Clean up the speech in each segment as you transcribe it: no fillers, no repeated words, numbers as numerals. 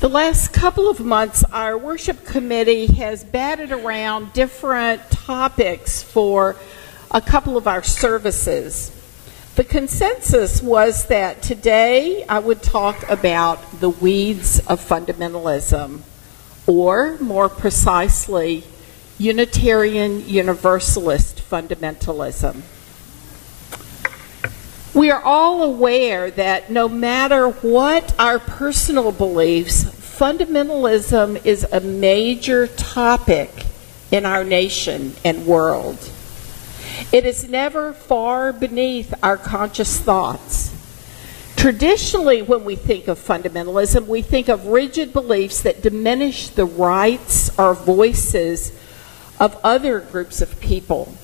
The last couple of months, our worship committee has batted around different topics for a couple of our services. The consensus was that today I would talk about the weeds of fundamentalism, or more precisely, Unitarian Universalist fundamentalism. We are all aware that no matter what our personal beliefs, fundamentalism is a major topic in our nation and world. It is never far beneath our conscious thoughts. Traditionally, when we think of fundamentalism, we think of rigid beliefs that diminish the rights or voices of other groups of people.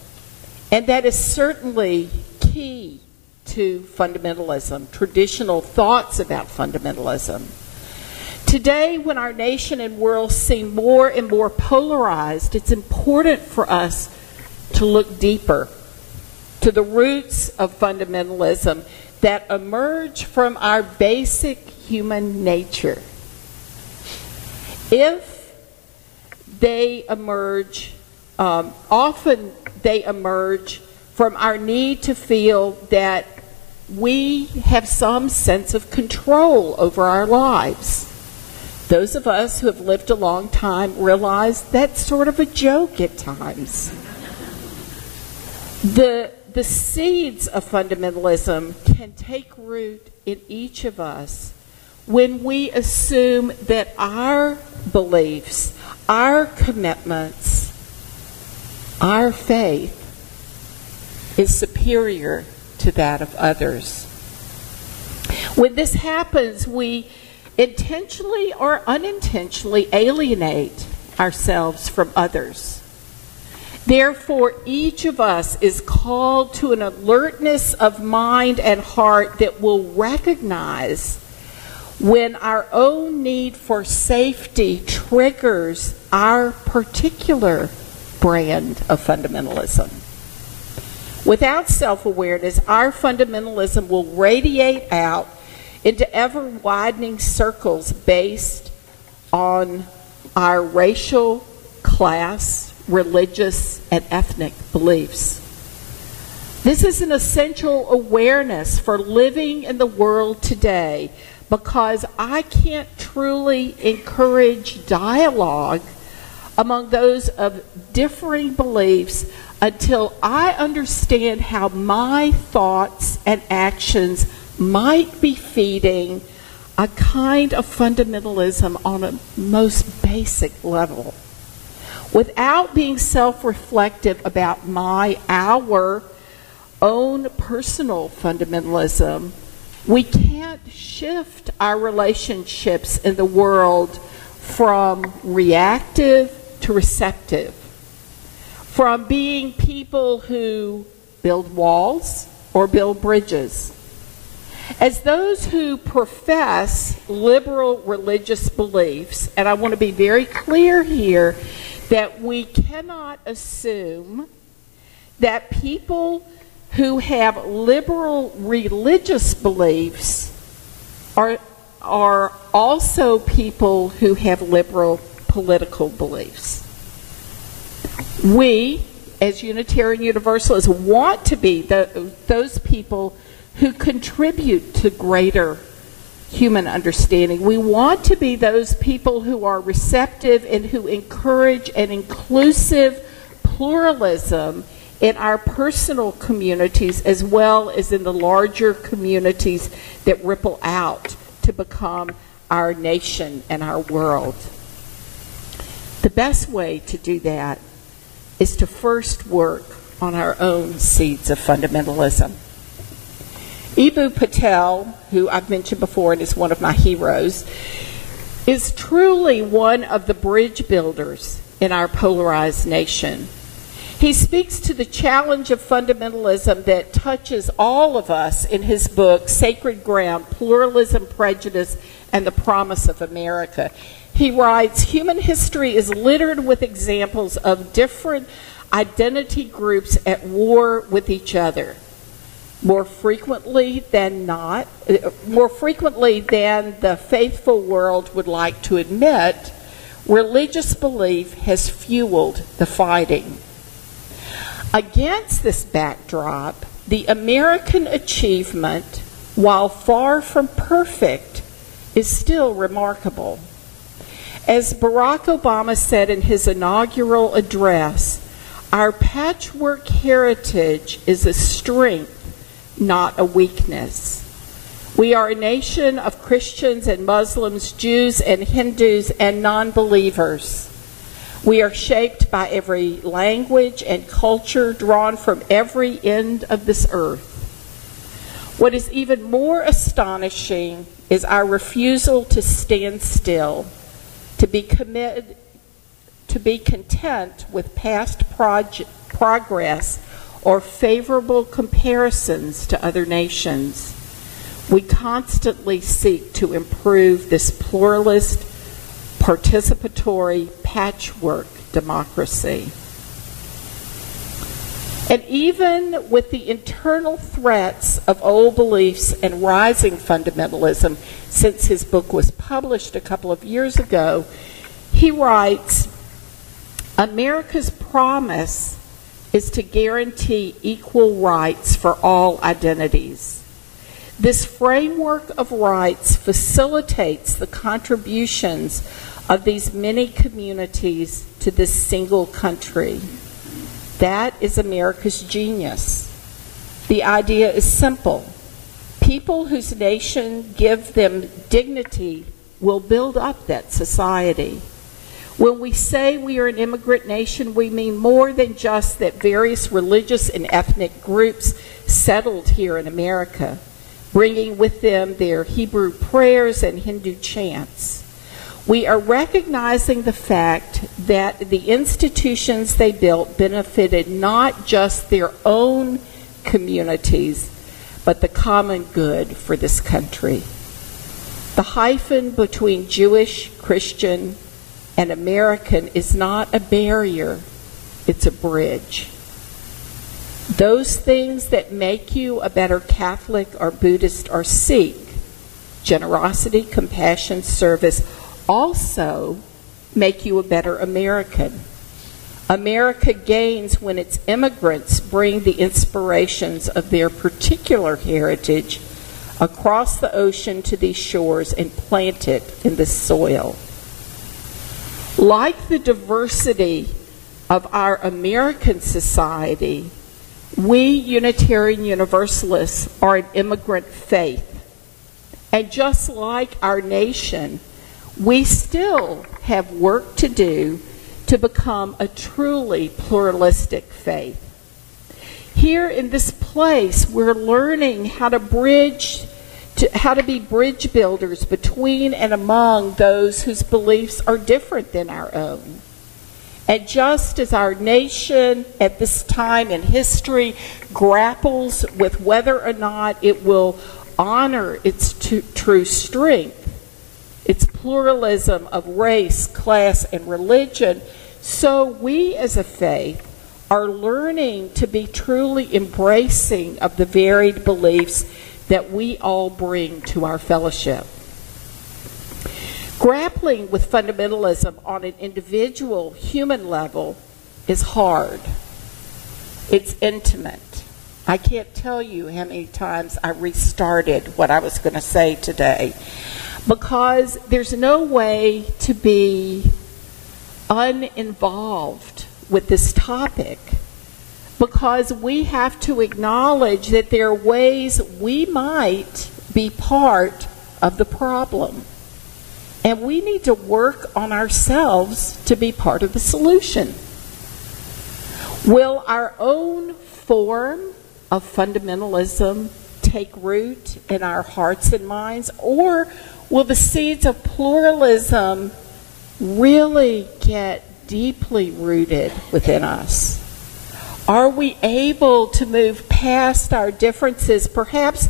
And that is certainly key to fundamentalism, traditional thoughts about fundamentalism. Today, when our nation and world seem more and more polarized, it's important for us to look deeper to the roots of fundamentalism that emerge from our basic human nature. If they emerge, often they emerge from our need to feel that we have some sense of control over our lives. Those of us who have lived a long time realize that's sort of a joke at times. The seeds of fundamentalism can take root in each of us when we assume that our beliefs, our commitments, our faith is superior to that of others. When this happens, we intentionally or unintentionally alienate ourselves from others. Therefore, each of us is called to an alertness of mind and heart that will recognize when our own need for safety triggers our particular brand of fundamentalism. Without self-awareness, our fundamentalism will radiate out into ever-widening circles based on our racial, class, religious, and ethnic beliefs. This is an essential awareness for living in the world today, because I can't truly encourage dialogue among those of differing beliefs until I understand how my thoughts and actions might be feeding a kind of fundamentalism on a most basic level. Without being self-reflective about our own personal fundamentalism, we can't shift our relationships in the world from reactive to receptive, from being people who build walls or build bridges. As those who profess liberal religious beliefs, and I want to be very clear here that we cannot assume that people who have liberal religious beliefs are also people who have liberal political beliefs. We, as Unitarian Universalists, want to be those people who contribute to greater human understanding. We want to be those people who are receptive and who encourage an inclusive pluralism in our personal communities as well as in the larger communities that ripple out to become our nation and our world. The best way to do that is to first work on our own seeds of fundamentalism. Eboo Patel, who I've mentioned before and is one of my heroes, is truly one of the bridge builders in our polarized nation. He speaks to the challenge of fundamentalism that touches all of us in his book, Sacred Ground, Pluralism, Prejudice, and the Promise of America. He writes, human history is littered with examples of different identity groups at war with each other. More frequently than the faithful world would like to admit, religious belief has fueled the fighting. Against this backdrop, the American achievement, while far from perfect, is still remarkable. As Barack Obama said in his inaugural address, our patchwork heritage is a strength, not a weakness. We are a nation of Christians and Muslims, Jews and Hindus and non-believers. We are shaped by every language and culture drawn from every end of this earth. What is even more astonishing is our refusal to stand still, to be content with past progress or favorable comparisons to other nations. We constantly seek to improve this pluralist, participatory patchwork democracy. And even with the internal threats of old beliefs and rising fundamentalism, since his book was published a couple of years ago, he writes, America's promise is to guarantee equal rights for all identities. This framework of rights facilitates the contributions of these many communities to this single country. That is America's genius. The idea is simple. People whose nation give them dignity will build up that society. When we say we are an immigrant nation, we mean more than just that various religious and ethnic groups settled here in America, bringing with them their Hebrew prayers and Hindu chants. We are recognizing the fact that the institutions they built benefited not just their own communities, but the common good for this country. The hyphen between Jewish, Christian, and American is not a barrier, it's a bridge. Those things that make you a better Catholic or Buddhist or Sikh, generosity, compassion, service, also make you a better American. America gains when its immigrants bring the inspirations of their particular heritage across the ocean to these shores and plant it in this soil. Like the diversity of our American society, we Unitarian Universalists are an immigrant faith. And just like our nation, we still have work to do to become a truly pluralistic faith. Here in this place, we're learning how to be bridge builders between and among those whose beliefs are different than our own. And just as our nation at this time in history grapples with whether or not it will honor its true strength, its pluralism of race, class, and religion, so we as a faith are learning to be truly embracing of the varied beliefs that we all bring to our fellowship. Grappling with fundamentalism on an individual human level is hard. It's intimate. I can't tell you how many times I restarted what I was going to say today, because there's no way to be uninvolved with this topic, because we have to acknowledge that there are ways we might be part of the problem. And we need to work on ourselves to be part of the solution. Will our own form of fundamentalism take root in our hearts and minds, or will the seeds of pluralism really get deeply rooted within us? Are we able to move past our differences, perhaps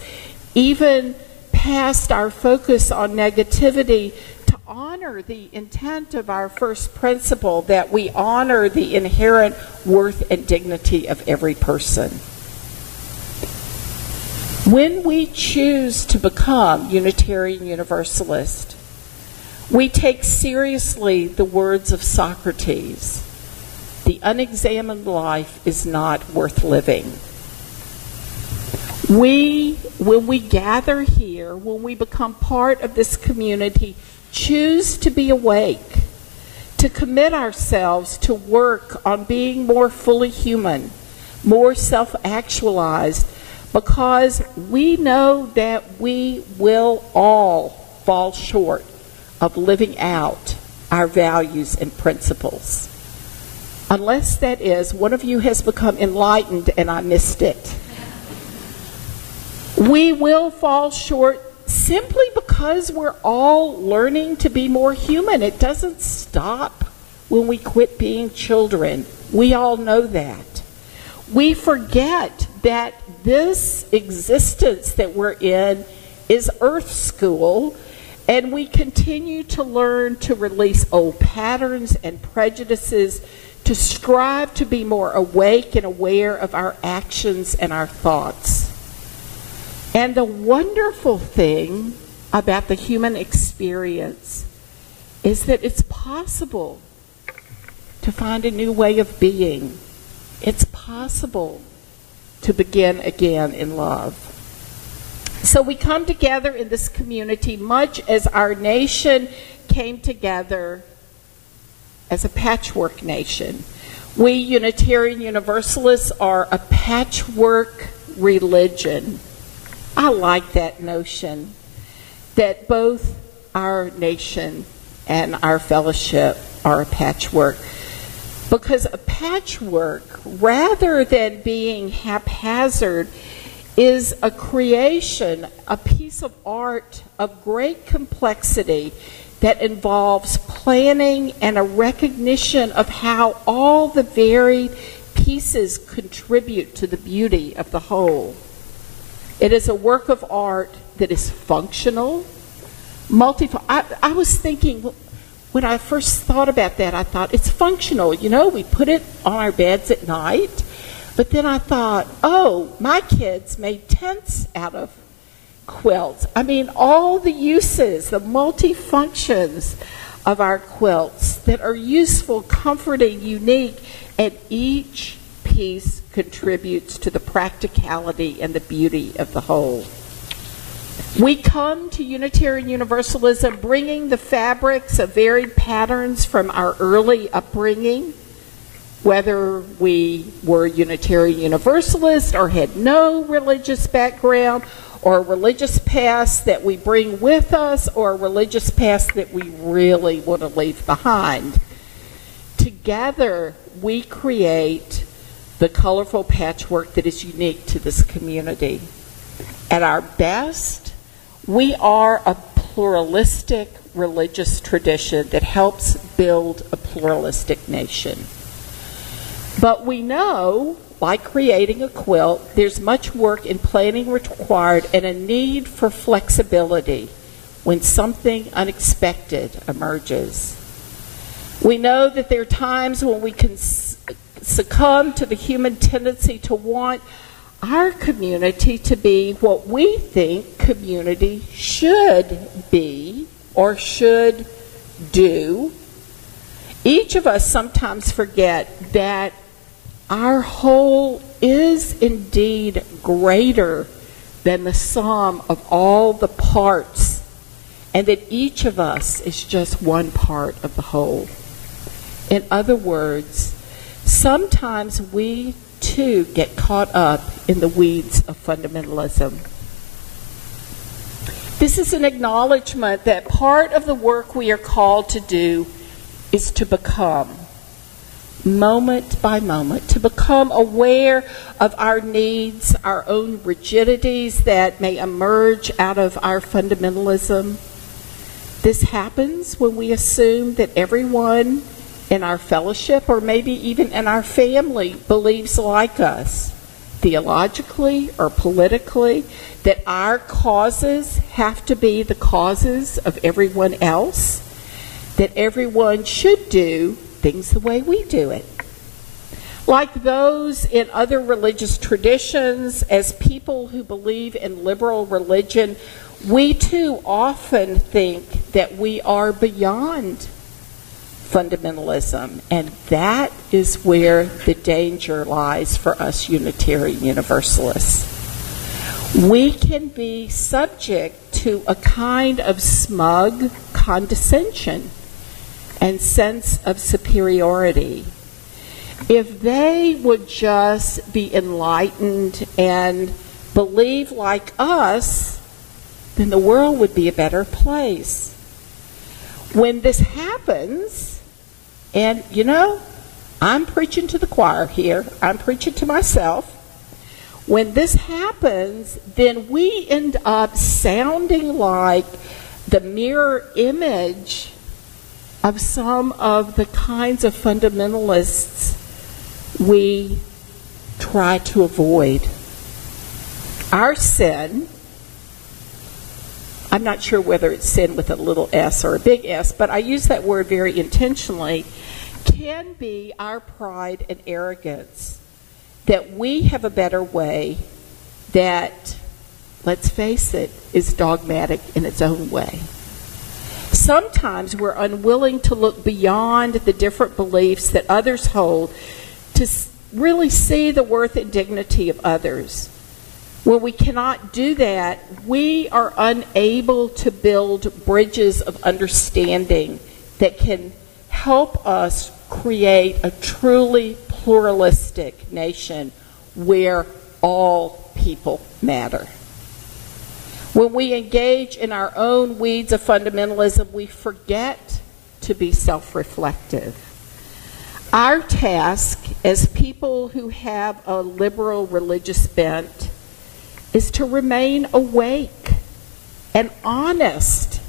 even past our focus on negativity, to honor the intent of our first principle, that we honor the inherent worth and dignity of every person? When we choose to become Unitarian Universalist, we take seriously the words of Socrates, "The unexamined life is not worth living." When we gather here, when we become part of this community, choose to be awake, to commit ourselves to work on being more fully human, more self-actualized, because we know that we will all fall short of living out our values and principles. Unless, that is, one of you has become enlightened and I missed it. We will fall short simply because we're all learning to be more human. It doesn't stop when we quit being children. We all know that. We forget that this existence that we're in is Earth School, and we continue to learn to release old patterns and prejudices, to strive to be more awake and aware of our actions and our thoughts. And the wonderful thing about the human experience is that it's possible to find a new way of being. It's possible to begin again in love. So we come together in this community much as our nation came together as a patchwork nation. We Unitarian Universalists are a patchwork religion. I like that notion that both our nation and our fellowship are a patchwork. Because a patchwork, rather than being haphazard, is a creation, a piece of art of great complexity that involves planning and a recognition of how all the varied pieces contribute to the beauty of the whole. It is a work of art that is functional, I was thinking, when I first thought about that, I thought, it's functional. You know, we put it on our beds at night. But then I thought, oh, my kids made tents out of quilts. I mean, all the uses, the multi-functions of our quilts that are useful, comforting, unique, and each piece contributes to the practicality and the beauty of the whole. We come to Unitarian Universalism bringing the fabrics of varied patterns from our early upbringing, whether we were Unitarian Universalists or had no religious background, or a religious past that we bring with us, or a religious past that we really want to leave behind. Together, we create the colorful patchwork that is unique to this community. At our best, we are a pluralistic religious tradition that helps build a pluralistic nation. But we know, like creating a quilt, there's much work and planning required and a need for flexibility when something unexpected emerges. We know that there are times when we can succumb to the human tendency to want our community to be what we think community should be or should do. Each of us sometimes forget that our whole is indeed greater than the sum of all the parts, and that each of us is just one part of the whole. In other words, sometimes we too get caught up in the weeds of fundamentalism. This is an acknowledgement that part of the work we are called to do is to become, moment by moment, to become aware of our needs, our own rigidities that may emerge out of our fundamentalism. This happens when we assume that everyone in our fellowship, or maybe even in our family, believes like us, theologically or politically, that our causes have to be the causes of everyone else, that everyone should do things the way we do it. Like those in other religious traditions, as people who believe in liberal religion, we too often think that we are beyond fundamentalism, and that is where the danger lies for us Unitarian Universalists. We can be subject to a kind of smug condescension and sense of superiority. If they would just be enlightened and believe like us, then the world would be a better place. When this happens, and you know, I'm preaching to the choir here, I'm preaching to myself. When this happens, then we end up sounding like the mirror image of some of the kinds of fundamentalists we try to avoid. Our sin, I'm not sure whether it's sin with a little s or a big S, but I use that word very intentionally, can be our pride and arrogance, that we have a better way that, let's face it, is dogmatic in its own way. Sometimes we're unwilling to look beyond the different beliefs that others hold to really see the worth and dignity of others. When we cannot do that, we are unable to build bridges of understanding that can help us create a truly pluralistic nation where all people matter. When we engage in our own weeds of fundamentalism, we forget to be self-reflective. Our task as people who have a liberal religious bent is to remain awake and honest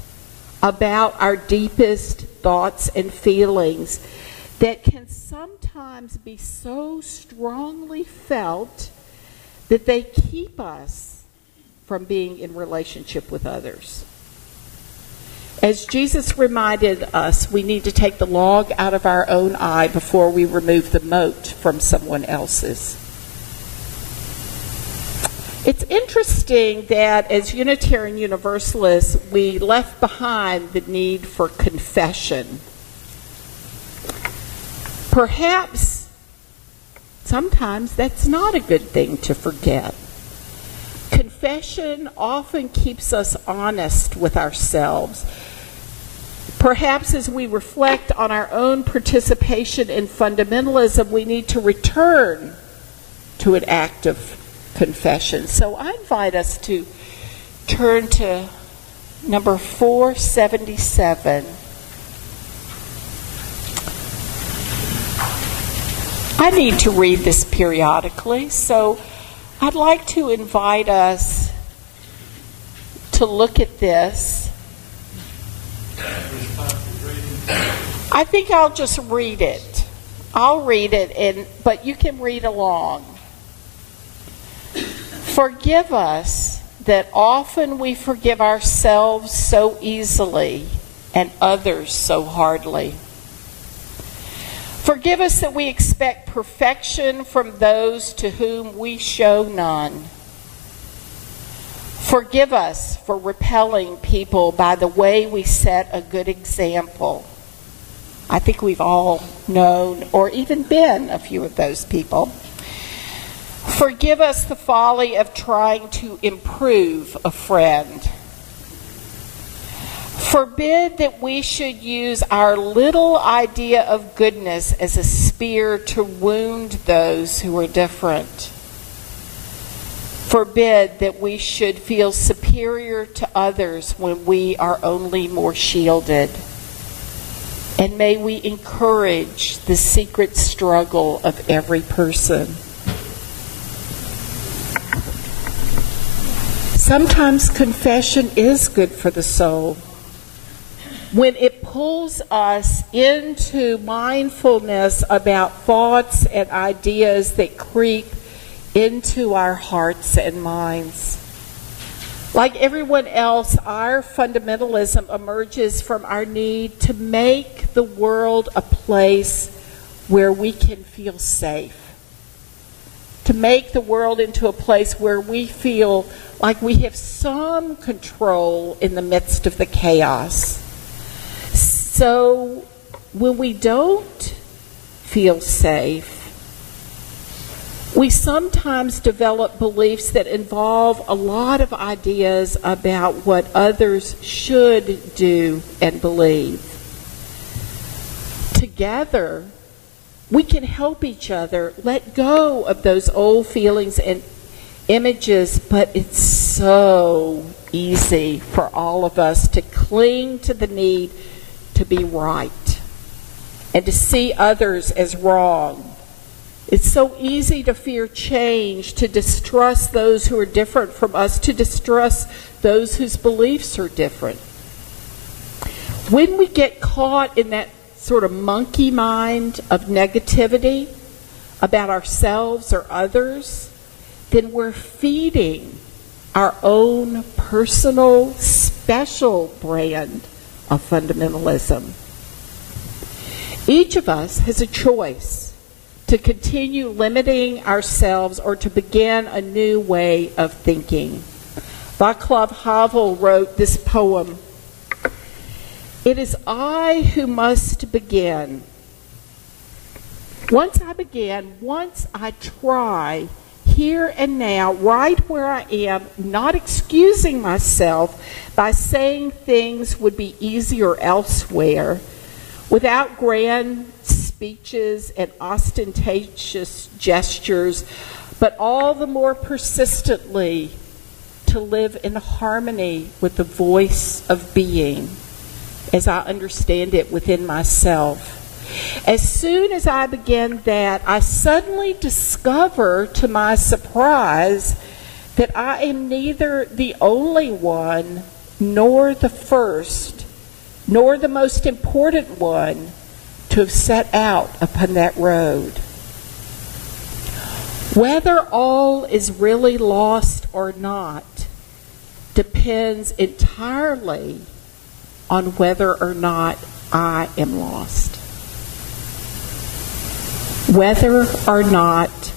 about our deepest thoughts and feelings that can sometimes be so strongly felt that they keep us from being in relationship with others. As Jesus reminded us, we need to take the log out of our own eye before we remove the mote from someone else's. It's interesting that as Unitarian Universalists, we left behind the need for confession. Perhaps sometimes that's not a good thing to forget. Confession often keeps us honest with ourselves. Perhaps as we reflect on our own participation in fundamentalism, we need to return to an act of confession. So I invite us to turn to number 477. I need to read this periodically, so I'd like to invite us to look at this. I think I'll just read it. I'll read it, but you can read along. Forgive us that often we forgive ourselves so easily and others so hardly. Forgive us that we expect perfection from those to whom we show none. Forgive us for repelling people by the way we set a good example. I think we've all known or even been a few of those people. Forgive us the folly of trying to improve a friend. Forbid that we should use our little idea of goodness as a spear to wound those who are different. Forbid that we should feel superior to others when we are only more shielded. And may we encourage the secret struggle of every person. Sometimes confession is good for the soul. When it pulls us into mindfulness about thoughts and ideas that creep into our hearts and minds. Like everyone else, our fundamentalism emerges from our need to make the world a place where we can feel safe. to make the world into a place where we feel like we have some control in the midst of the chaos. So when we don't feel safe, we sometimes develop beliefs that involve a lot of ideas about what others should do and believe. Together, we can help each other let go of those old feelings and images, but it's so easy for all of us to cling to the need to be right and to see others as wrong. It's so easy to fear change, to distrust those who are different from us, to distrust those whose beliefs are different. When we get caught in that sort of monkey mind of negativity about ourselves or others, then we're feeding our own personal, special brand of fundamentalism. Each of us has a choice to continue limiting ourselves or to begin a new way of thinking. Václav Havel wrote this poem, "It is I who must begin. Once I begin, once I try, here and now, right where I am, not excusing myself by saying things would be easier elsewhere, without grand speeches and ostentatious gestures, but all the more persistently to live in harmony with the voice of being, as I understand it within myself. As soon as I begin that, I suddenly discover, to my surprise, that I am neither the only one, nor the first, nor the most important one to have set out upon that road. Whether all is really lost or not depends entirely on whether or not I am lost. Whether or not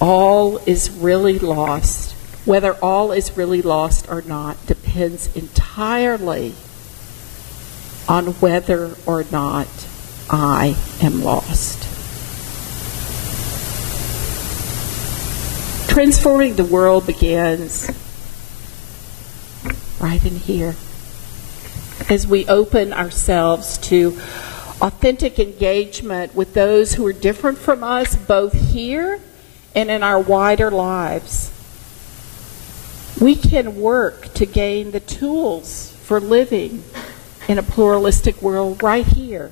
all is really lost, whether all is really lost or not, depends entirely on whether or not I am lost. Transforming the world begins right in here, as we open ourselves to authentic engagement with those who are different from us, both here and in our wider lives. We can work to gain the tools for living in a pluralistic world right here.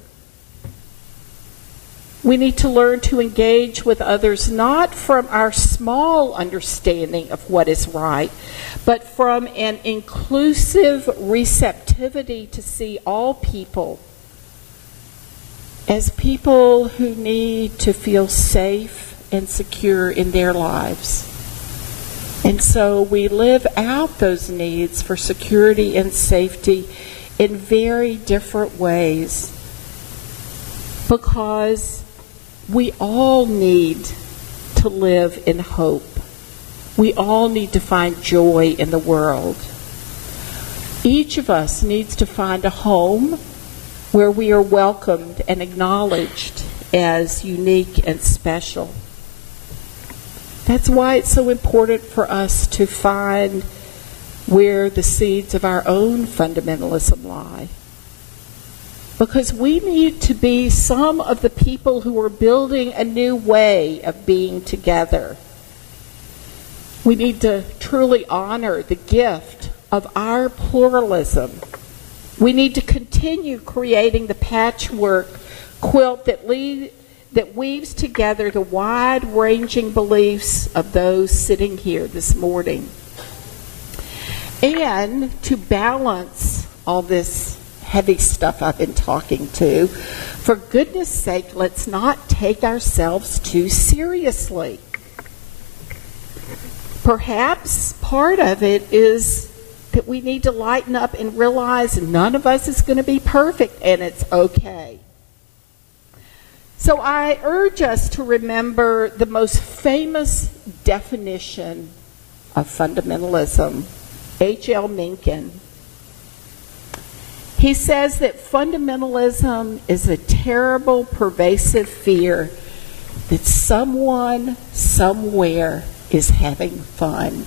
We need to learn to engage with others not from our small understanding of what is right, but from an inclusive receptivity to see all people as people who need to feel safe and secure in their lives. And so we live out those needs for security and safety in very different ways, because we all need to live in hope. We all need to find joy in the world. Each of us needs to find a home where we are welcomed and acknowledged as unique and special. That's why it's so important for us to find where the seeds of our own fundamentalism lie. Because we need to be some of the people who are building a new way of being together. We need to truly honor the gift of our pluralism. We need to continue creating the patchwork quilt that weaves together the wide-ranging beliefs of those sitting here this morning. And to balance all this heavy stuff I've been talking to, for goodness sake, let's not take ourselves too seriously. Perhaps part of it is that we need to lighten up and realize none of us is going to be perfect, and it's okay. So I urge us to remember the most famous definition of fundamentalism, H.L. Mencken. He says that fundamentalism is a terrible, pervasive fear that someone, somewhere, is having fun.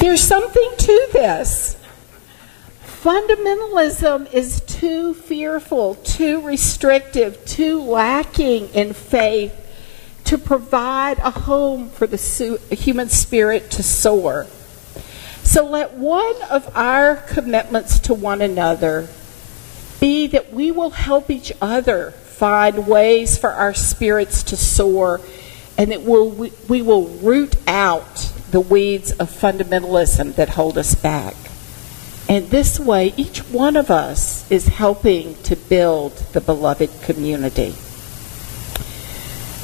There's something to this. Fundamentalism is too fearful, too restrictive, too lacking in faith to provide a home for the human spirit to soar. So let one of our commitments to one another be that we will help each other find ways for our spirits to soar, and that we will root out the weeds of fundamentalism that hold us back. And this way, each one of us is helping to build the beloved community.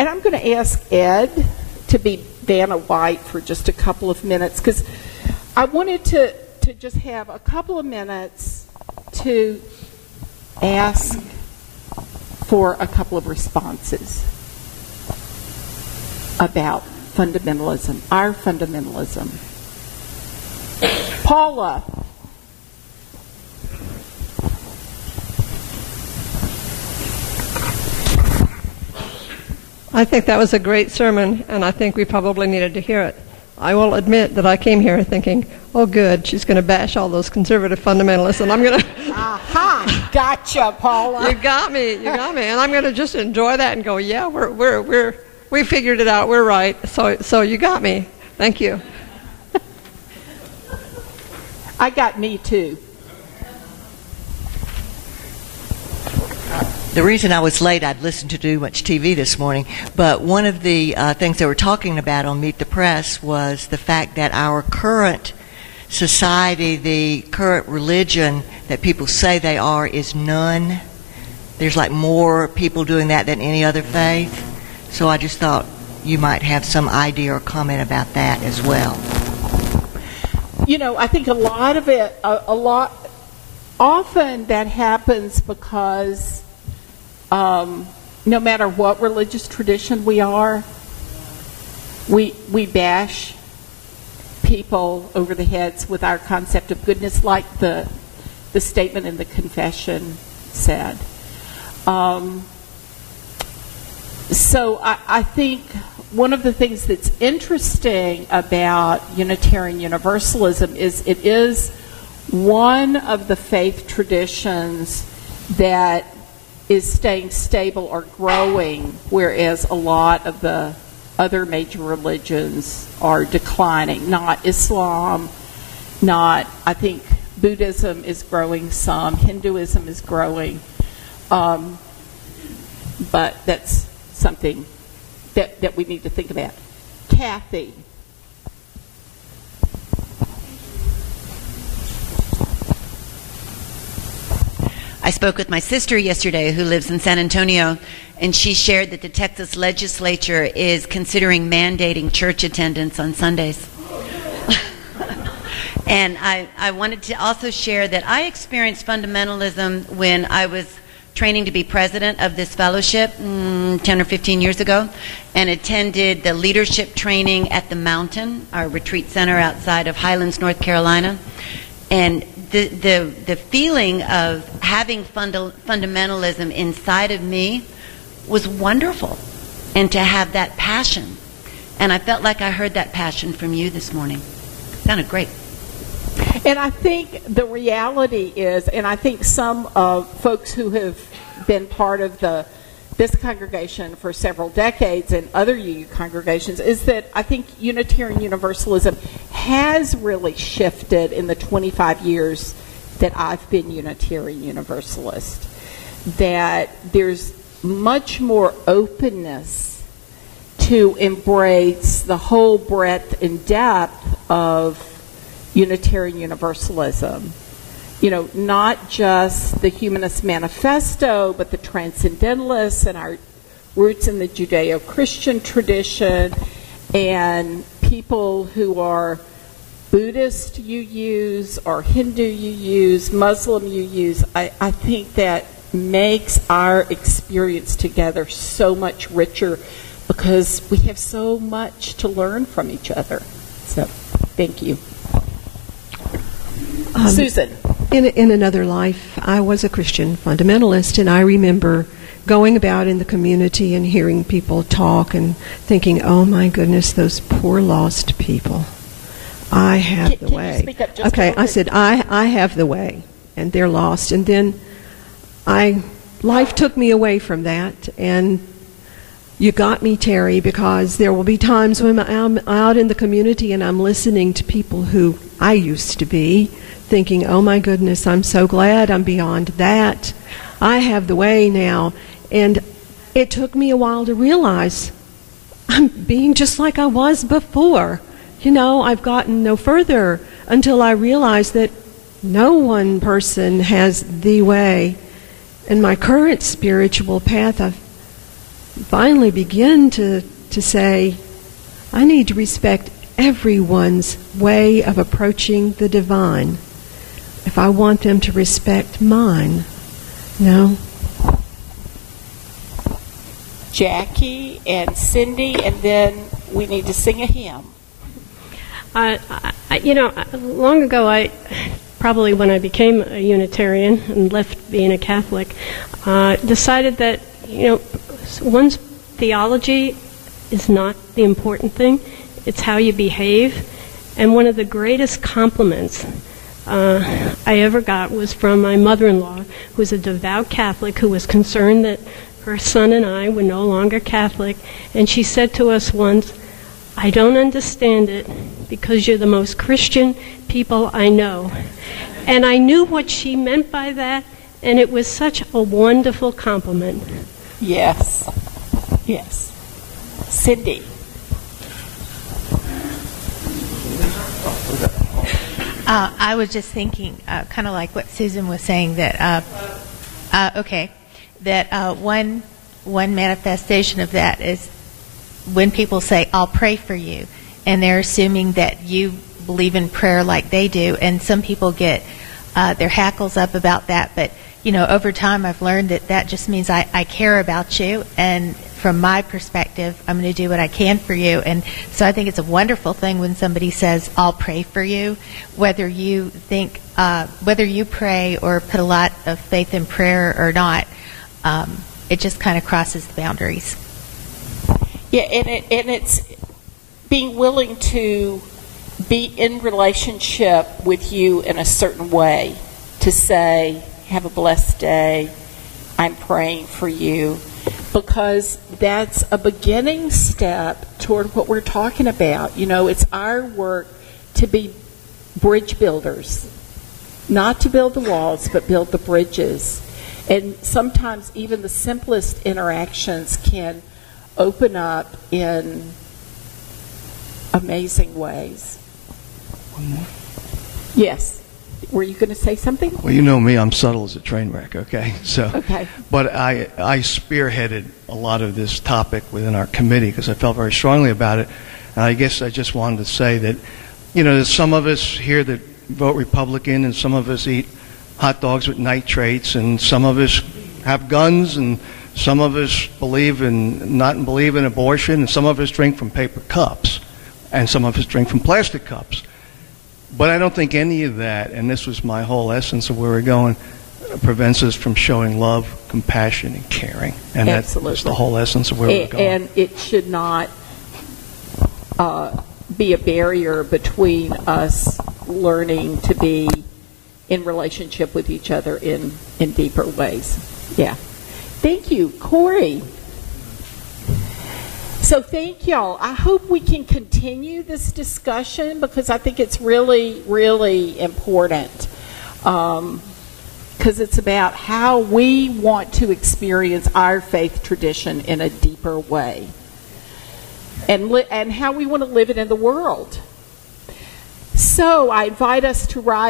And I'm going to ask Ed to be Vanna White for just a couple of minutes, because I wanted to just have a couple of minutes to ask for a couple of responses about fundamentalism, our fundamentalism. Paula. I think that was a great sermon, and I think we probably needed to hear it. I will admit that I came here thinking, oh good, she's going to bash all those conservative fundamentalists, and I'm going to... Aha! Gotcha, Paula. You got me, and I'm going to just enjoy that and go, yeah, we figured it out, we're right, so you got me. Thank you. I got me too. The reason I was late, I'd listened to too much TV this morning, but one of the things they were talking about on Meet the Press was the fact that our current society, the current religion that people say they are, is none. There's like more people doing that than any other faith. So I just thought you might have some idea or comment about that as well. You know, I think a lot of it, often that happens because no matter what religious tradition we are, we bash people over the heads with our concept of goodness, like the statement in the confession said. So I think one of the things that's interesting about Unitarian Universalism is it is one of the faith traditions that is staying stable or growing, whereas a lot of the other major religions are declining. Not Islam, I think Buddhism is growing some, Hinduism is growing, but that's something that we need to think about. Kathy. I spoke with my sister yesterday who lives in San Antonio, and she shared that the Texas legislature is considering mandating church attendance on Sundays. And I wanted to also share that I experienced fundamentalism when I was training to be president of this fellowship 10 or 15 years ago, and attended the leadership training at the Mountain, our retreat center outside of Highlands, North Carolina. And the feeling of having fundamentalism inside of me was wonderful, and to have that passion. And I felt like I heard that passion from you this morning. Sounded great. And I think the reality is, and I think some folks who have been part of this congregation for several decades and other UU congregations, is that I think Unitarian Universalism has really shifted in the 25 years that I've been Unitarian Universalist. That there's much more openness to embrace the whole breadth and depth of Unitarian Universalism. You know, not just the Humanist Manifesto, but the Transcendentalists and our roots in the Judeo-Christian tradition, and people who are Buddhist UUs or Hindu UUs, Muslim UUs. I think that makes our experience together so much richer because we have so much to learn from each other. So, thank you. Susan. In another life, I was a Christian fundamentalist, and I remember going about in the community and hearing people talk and thinking, oh my goodness, those poor lost people. I have the way. Can you speak up just okay, a little I bit? said, I have the way, and they're lost. And then life took me away from that, and you got me, Terry, because there will be times when I'm out in the community and I'm listening to people who I used to be, thinking, oh my goodness, I'm so glad I'm beyond that. I have the way now. And it took me a while to realize I'm being just like I was before. You know, I've gotten no further until I realized that no one person has the way. In my current spiritual path, I've finally begin to say, I need to respect everyone's way of approaching the divine if I want them to respect mine. No? Jackie and Cindy, and then we need to sing a hymn. Long ago, probably when I became a Unitarian and left being a Catholic, decided that, one's theology is not the important thing. It's how you behave. And one of the greatest compliments I ever got was from my mother-in-law, who was a devout Catholic, who was concerned that her son and I were no longer Catholic. And she said to us once, I don't understand it because you're the most Christian people I know. And I knew what she meant by that, and it was such a wonderful compliment. Yes. Yes. Cindy. I was just thinking, kind of like what Susan was saying, that one manifestation of that is when people say, I'll pray for you, and they're assuming that you believe in prayer like they do, and some people get their hackles up about that, but over time I've learned that that just means I care about you, and from my perspective, I'm going to do what I can for you. And so I think it's a wonderful thing when somebody says, I'll pray for you, whether you pray or put a lot of faith in prayer or not. It just kind of crosses the boundaries. Yeah, and it's being willing to be in relationship with you in a certain way, to say, have a blessed day, I'm praying for you, because that's a beginning step toward what we're talking about. It's our work to be bridge builders, not to build the walls, but build the bridges. And sometimes even the simplest interactions can open up in amazing ways. One more? Yes. Were you going to say something? Well, you know me, I'm subtle as a train wreck, okay? Okay. But I spearheaded a lot of this topic within our committee because I felt very strongly about it. And I guess I just wanted to say that, there's some of us here that vote Republican, and some of us eat hot dogs with nitrates, and some of us have guns, and some of us believe in abortion, and some of us drink from paper cups, and some of us drink from plastic cups. But I don't think any of that, and this was my whole essence of where we're going, prevents us from showing love, compassion, and caring. And that's the whole essence of where we're going. And it should not be a barrier between us learning to be in relationship with each other in deeper ways. Yeah. Thank you. Corey. So thank y'all. I hope we can continue this discussion because I think it's really, really important. Because it's about how we want to experience our faith tradition in a deeper way. And how we want to live it in the world. So I invite us to rise.